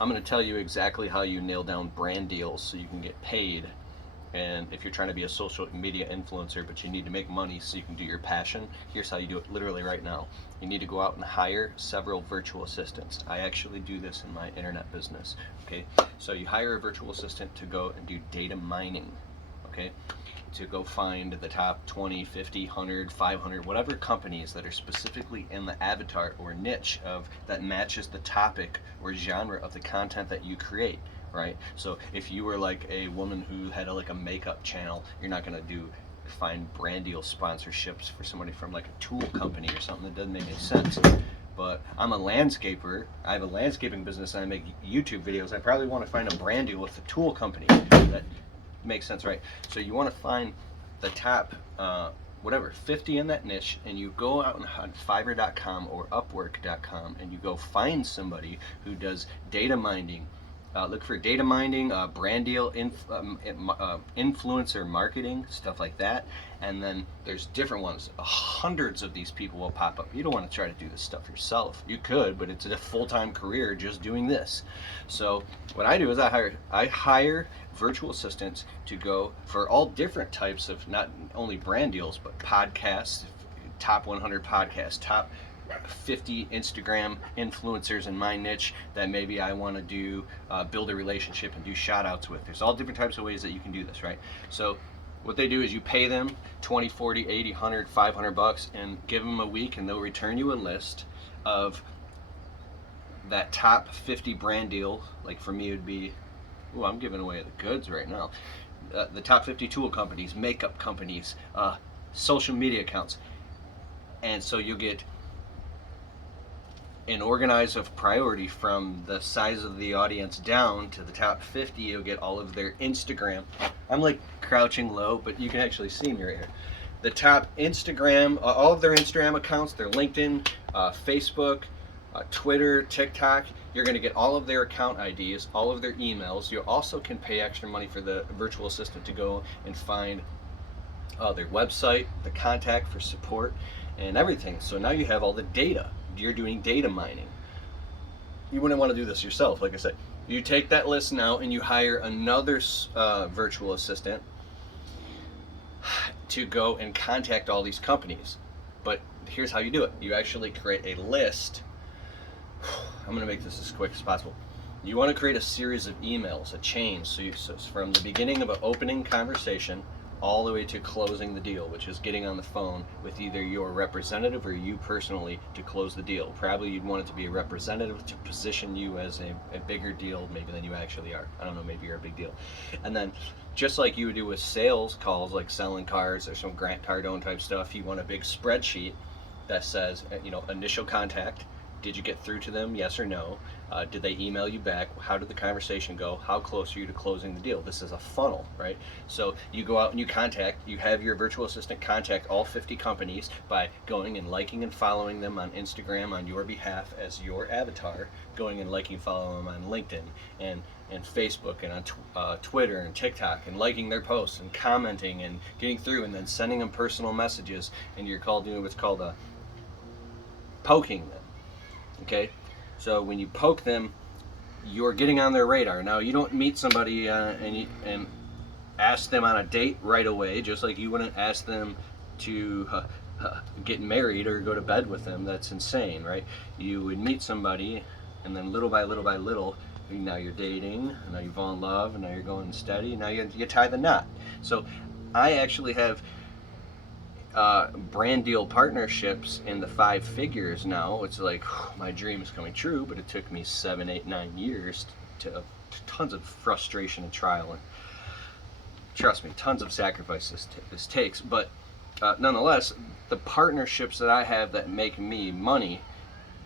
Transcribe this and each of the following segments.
I'm going to tell you exactly how you nail down brand deals so you can get paid. And if you're trying to be a social media influencer, but you need to make money so you can do your passion, here's how you do it literally right now. You need to go out and hire several virtual assistants. I actually do this in my internet business. Okay, so you hire a virtual assistant to go and do data mining. Okay, to go find the top 20, 50, 100, 500, whatever companies that are specifically in the avatar or niche of that matches the topic or genre of the content that you create, right? So if you were like a woman who had like a makeup channel, you're not going to find brand deal sponsorships for somebody from like a tool company or something. That doesn't make any sense. But I'm a landscaper. I have a landscaping business and I make YouTube videos. I probably want to find a brand deal with a tool company that makes sense, right? So you want to find the top whatever 50 in that niche, and you go out on Fiverr.com or Upwork.com and you go find somebody who does data mining. Look for data mining, brand deal, influencer marketing, stuff like that. And then there's different ones. Hundreds of these people will pop up. You don't want to try to do this stuff yourself. You could, but it's a full-time career just doing this. So what I do is I hire virtual assistants to go for all different types of not only brand deals, but podcasts, top 100 podcasts, top 50 Instagram influencers in my niche that maybe I want to do build a relationship and do shout outs with. There's all different types of ways that you can do this, right? So what they do is you pay them 20, 40, 80, 100, 500 bucks and give them a week and they'll return you a list of that top 50 brand deal. Like for me it would be, oh, I'm giving away the goods right now. The top 50 tool companies, makeup companies, social media accounts. And so you'll get an organize of priority from the size of the audience down to the top 50. You'll get all of their Instagram. I'm like crouching low, but you can actually see me right here. The top Instagram, all of their Instagram accounts, their LinkedIn, Facebook, Twitter, TikTok. You're going to get all of their account IDs, all of their emails. You also can pay extra money for the virtual assistant to go and find their website, the contact for support, and everything. So now you have all the data. You're doing data mining. You wouldn't want to do this yourself. Like I said, you take that list now and you hire another virtual assistant to go and contact all these companies. But here's how you do it. You actually create a list. I'm going to make this as quick as possible. You want to create a series of emails, a chain. So from the beginning of an opening conversation all the way to closing the deal, which is getting on the phone with either your representative or you personally to close the deal. Probably you'd want it to be a representative to position you as a bigger deal maybe than you actually are. I don't know, maybe you're a big deal. And then just like you would do with sales calls, like selling cars or some Grant Cardone type stuff, you want a big spreadsheet that says, initial contact. Did you get through to them? Yes or no? Did they email you back? How did the conversation go? How close are you to closing the deal? This is a funnel, right? So you go out and you have your virtual assistant contact all 50 companies by going and liking and following them on Instagram on your behalf as your avatar, going and liking and following them on LinkedIn and Facebook and on Twitter and TikTok, and liking their posts and commenting and getting through and then sending them personal messages, and you're doing what's called a poking them. Okay, so when you poke them, you're getting on their radar. Now you don't meet somebody and ask them on a date right away, just like you wouldn't ask them to get married or go to bed with them. That's insane, right? You would meet somebody, and then little by little by little, now you're dating, now you fall in love, and now you're going steady, and now you tie the knot. So I actually have brand deal partnerships in the 5 figures now. It's like my dream is coming true, but it took me 7, 8, 9 years to tons of frustration and trial, and trust me, tons of sacrifices this takes. But nonetheless, the partnerships that I have that make me money,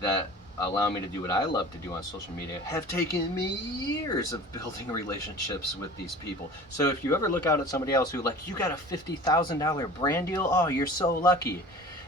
that allow me to do what I love to do on social media, have taken me years of building relationships with these people. So if you ever look out at somebody else who like, you got a $50,000 brand deal, oh, you're so lucky.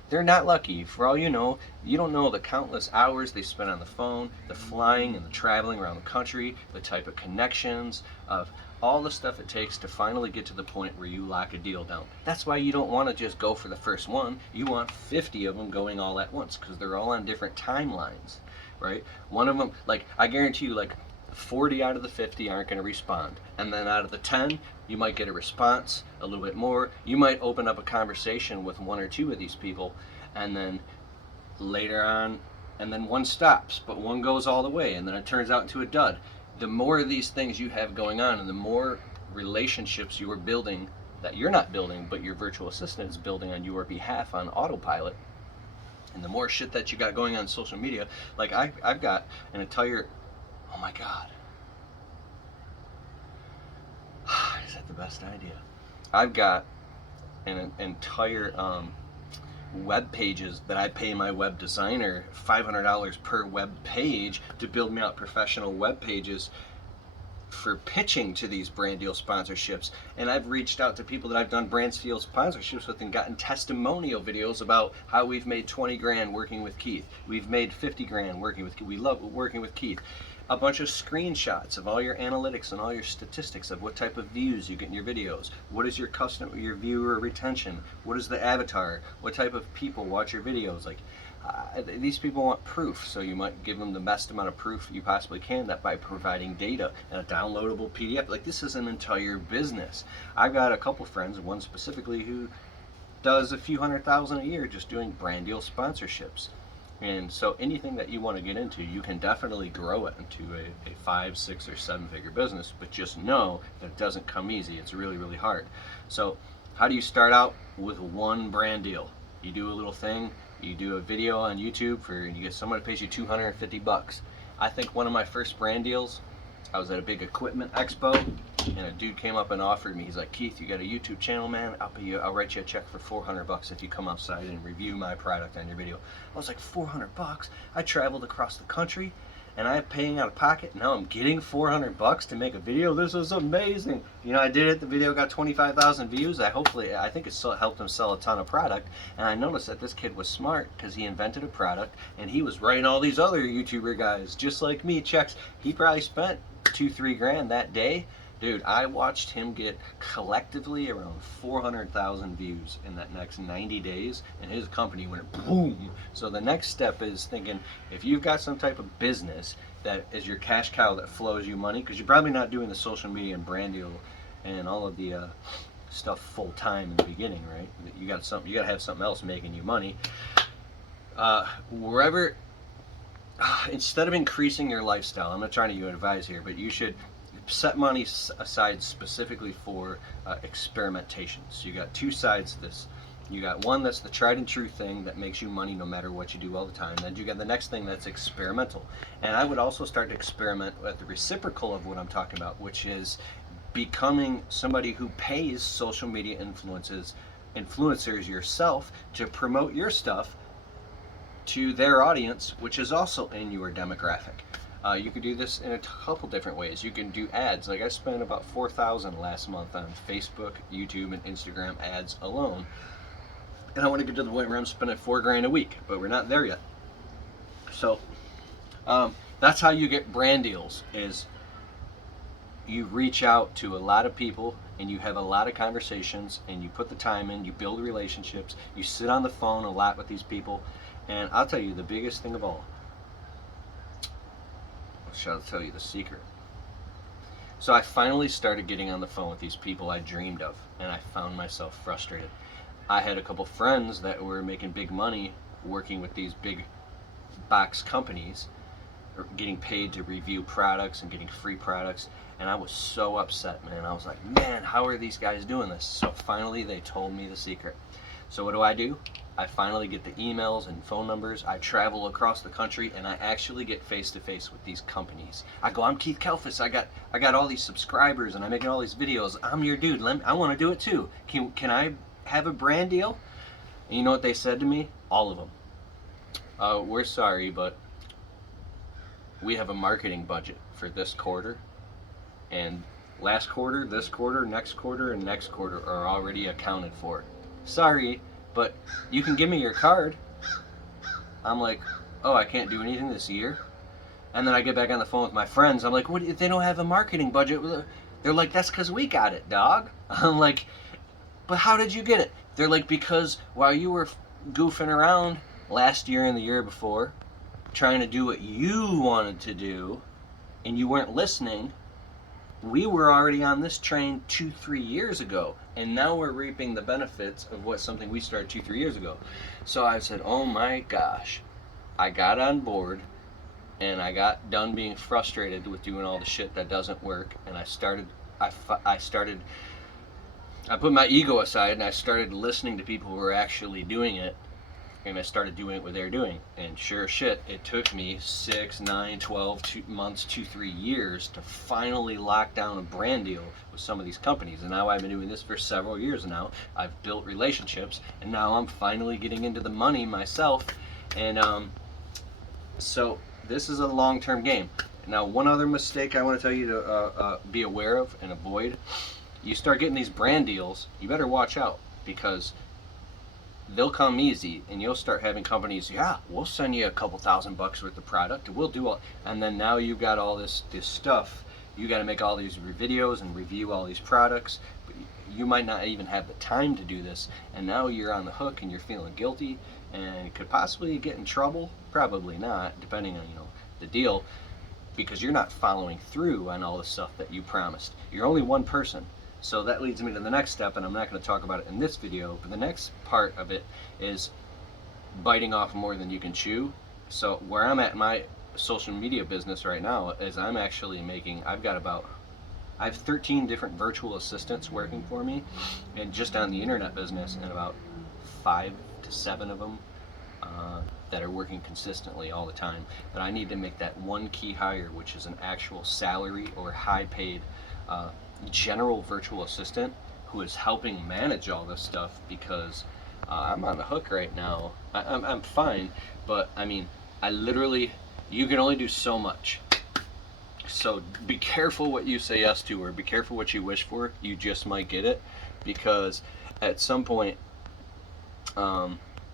They're not lucky. For all you don't know the countless hours they spend on the phone, the flying and the traveling around the country, the type of connections, of all the stuff it takes to finally get to the point where you lock a deal down. That's why you don't want to just go for the first one. You want 50 of them going all at once, because they're all on different timelines, right? One of them, like, I guarantee you, like, 40 out of the 50 aren't going to respond. And then out of the 10, you might get a response, a little bit more. You might open up a conversation with 1 or 2 of these people, and then later on, and then one stops, but one goes all the way, and then it turns out into a dud. The more of these things you have going on, and the more relationships you are building that you're not building, but your virtual assistant is building on your behalf on autopilot, and the more shit that you got going on social media, like I've got an entire, oh my God, is that the best idea? I've got an entire web pages that I pay my web designer $500 per web page to build me out professional web pages for pitching to these brand deal sponsorships. And I've reached out to people that I've done brand deal sponsorships with and gotten testimonial videos about how we've made 20 grand working with Keith. We've made 50 grand working with Keith. We love working with Keith. A bunch of screenshots of all your analytics and all your statistics of what type of views you get in your videos. What is your your viewer retention? What is the avatar? What type of people watch your videos? Like, these people want proof, so you might give them the best amount of proof you possibly can, that by providing data and a downloadable PDF. Like, this is an entire business. I've got a couple friends, one specifically, who does a few $100,000 a year just doing brand deal sponsorships. And so anything that you want to get into, you can definitely grow it into a 5, 6, or 7 figure business, but just know that it doesn't come easy. It's really, really hard. So how do you start out? With one brand deal. You do a little thing, you do a video on YouTube and you get someone that pays you $250. I think one of my first brand deals, I was at a big equipment expo, and a dude came up and offered me, he's like, Keith, you got a YouTube channel, man? I'll write you a check for $400 if you come outside and review my product on your video. I was like, $400? I traveled across the country and I'm paying out of pocket. Now I'm getting $400 to make a video. This is amazing. You know, I did it. The video got 25,000 views. I think it helped him sell a ton of product. And I noticed that this kid was smart because he invented a product and he was writing all these other YouTuber guys just like me checks. He probably spent 2-3 grand that day. Dude, I watched him get collectively around 400,000 views in that next 90 days, and his company went boom. So the next step is thinking, if you've got some type of business that is your cash cow that flows you money, because you're probably not doing the social media and brand deal and all of the stuff full time in the beginning, right? You got to have something else making you money. Wherever, instead of increasing your lifestyle, I'm not trying to advise here, but you should set money aside specifically for experimentation. So you got 2 sides to this. You got one that's the tried and true thing that makes you money no matter what you do all the time. Then you got the next thing that's experimental. And I would also start to experiment at the reciprocal of what I'm talking about, which is becoming somebody who pays social media influencers yourself to promote your stuff to their audience, which is also in your demographic. You can do this in a couple different ways. You can do ads. Like I spent about $4,000 last month on Facebook, YouTube, and Instagram ads alone. And I want to get to the point where I'm spending $4 grand a week, but we're not there yet. So that's how you get brand deals, is you reach out to a lot of people and you have a lot of conversations and you put the time in, you build relationships, you sit on the phone a lot with these people. And I'll tell you the biggest thing of all, I'll tell you the secret. So I finally started getting on the phone with these people I dreamed of, and I found myself frustrated. I had a couple friends that were making big money working with these big box companies, or getting paid to review products and getting free products, and I was so upset, man. I was like, man, how are these guys doing this? So finally they told me the secret. So what do? I finally get the emails and phone numbers. I travel across the country and I actually get face to face with these companies. I go, I'm Keith Kalfas. I got all these subscribers and I'm making all these videos. I'm your dude. I want to do it too. Can I have a brand deal? And you know what they said to me? All of them. We're sorry, but we have a marketing budget for this quarter, and last quarter, this quarter, next quarter, and next quarter are already accounted for. Sorry, but you can give me your card. I'm like, oh, I can't do anything this year? And then I get back on the phone with my friends. I'm like, what? They don't have a marketing budget. They're like, that's because we got it, dog. I'm like, but how did you get it? They're like, because while you were goofing around last year and the year before, trying to do what you wanted to do, and you weren't listening, we were already on this train 2-3 years ago, and now we're reaping the benefits of what something we started 2-3 years ago. So I said, oh my gosh, I got on board, and I got done being frustrated with doing all the shit that doesn't work, and I put my ego aside, and I started listening to people who were actually doing it, and I started doing what they're doing. And sure as shit, it took me 6, 9, 12 months, 2-3 years to finally lock down a brand deal with some of these companies. And now I've been doing this for several years now. I've built relationships, and now I'm finally getting into the money myself. And so this is a long-term game. Now, one other mistake I want to tell you to be aware of and avoid: you start getting these brand deals, you better watch out, because they'll come easy, and you'll start having companies, yeah, we'll send you a couple $1,000 worth of product, and we'll do all, and then now you've got all this stuff. You got to make all these videos and review all these products, but you might not even have the time to do this, and now you're on the hook, and you're feeling guilty, and could possibly get in trouble. Probably not, depending on the deal, because you're not following through on all the stuff that you promised. You're only one person. So that leads me to the next step, and I'm not going to talk about it in this video, but the next part of it is biting off more than you can chew. So where I'm at in my social media business right now is I'm actually making, I have 13 different virtual assistants working for me, and just on the internet business, and about 5 to 7 of them that are working consistently all the time. But I need to make that one key hire, which is an actual salary or high paid general virtual assistant who is helping manage all this stuff, because I'm on the hook right now. I'm fine, but I mean, you can only do so much. So be careful what you say yes to, or be careful what you wish for. You just might get it, because at some point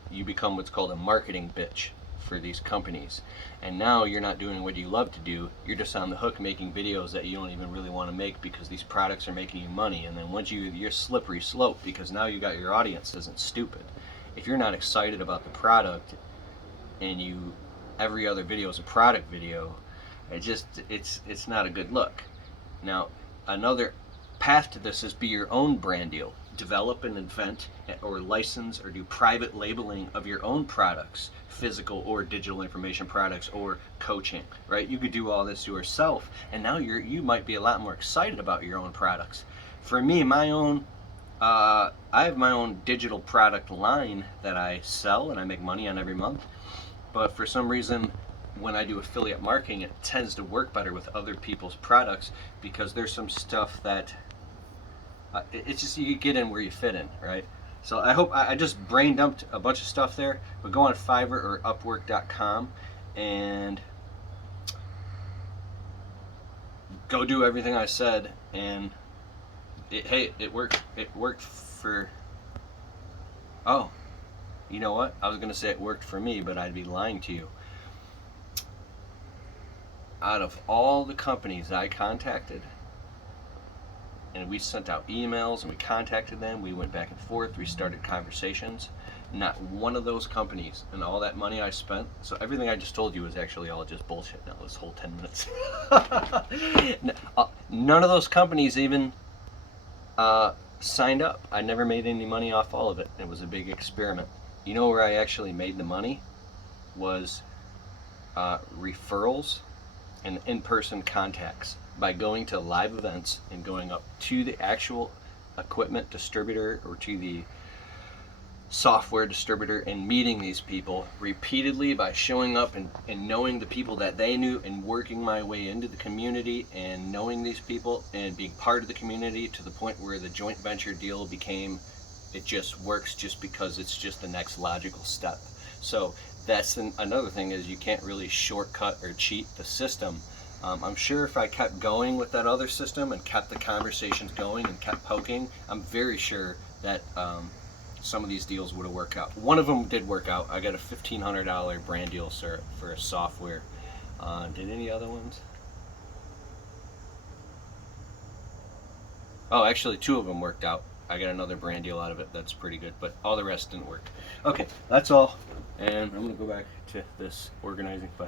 you become what's called a marketing bitch for these companies, and now you're not doing what you love to do. You're just on the hook making videos that you don't even really want to make, because these products are making you money. And then once you're slippery slope, because now you got your audience isn't stupid. If you're not excited about the product, and every other video is a product video, it's not a good look. Now, another path to this is be your own brand deal. Develop and invent or license or do private labeling of your own products, physical or digital information products, or coaching, right? You could do all this yourself, and now you might be a lot more excited about your own products. For me, I have my own digital product line that I sell and I make money on every month. But for some reason, when I do affiliate marketing, it tends to work better with other people's products, because there's some stuff that it's just, you get in where you fit in, right? So I just brain dumped a bunch of stuff there, but go on Fiverr or Upwork.com and go do everything I said, and it worked. It worked for, oh, you know what? I was going to say it worked for me, but I'd be lying to you. Out of all the companies I contacted, and we sent out emails and we contacted them, we went back and forth, we started conversations, not one of those companies, and all that money I spent, so everything I just told you is actually all just bullshit now, this whole 10 minutes. None of those companies even signed up. I never made any money off all of it. It was a big experiment. You know where I actually made the money? Was referrals and in-person contacts, by going to live events and going up to the actual equipment distributor or to the software distributor and meeting these people repeatedly, by showing up and knowing the people that they knew, and working my way into the community and knowing these people and being part of the community, to the point where the joint venture deal became, it just works just because it's just the next logical step. So that's another thing, is you can't really shortcut or cheat the system. I'm sure if I kept going with that other system and kept the conversations going and kept poking, I'm very sure that some of these deals would have worked out. One of them did work out. I got a $1,500 brand deal, sir, for a software. Did any other ones? Oh, actually 2 of them worked out. I got another brand deal out of it that's pretty good, but all the rest didn't work. Okay, that's all, and I'm gonna go back to this organizing. Bye.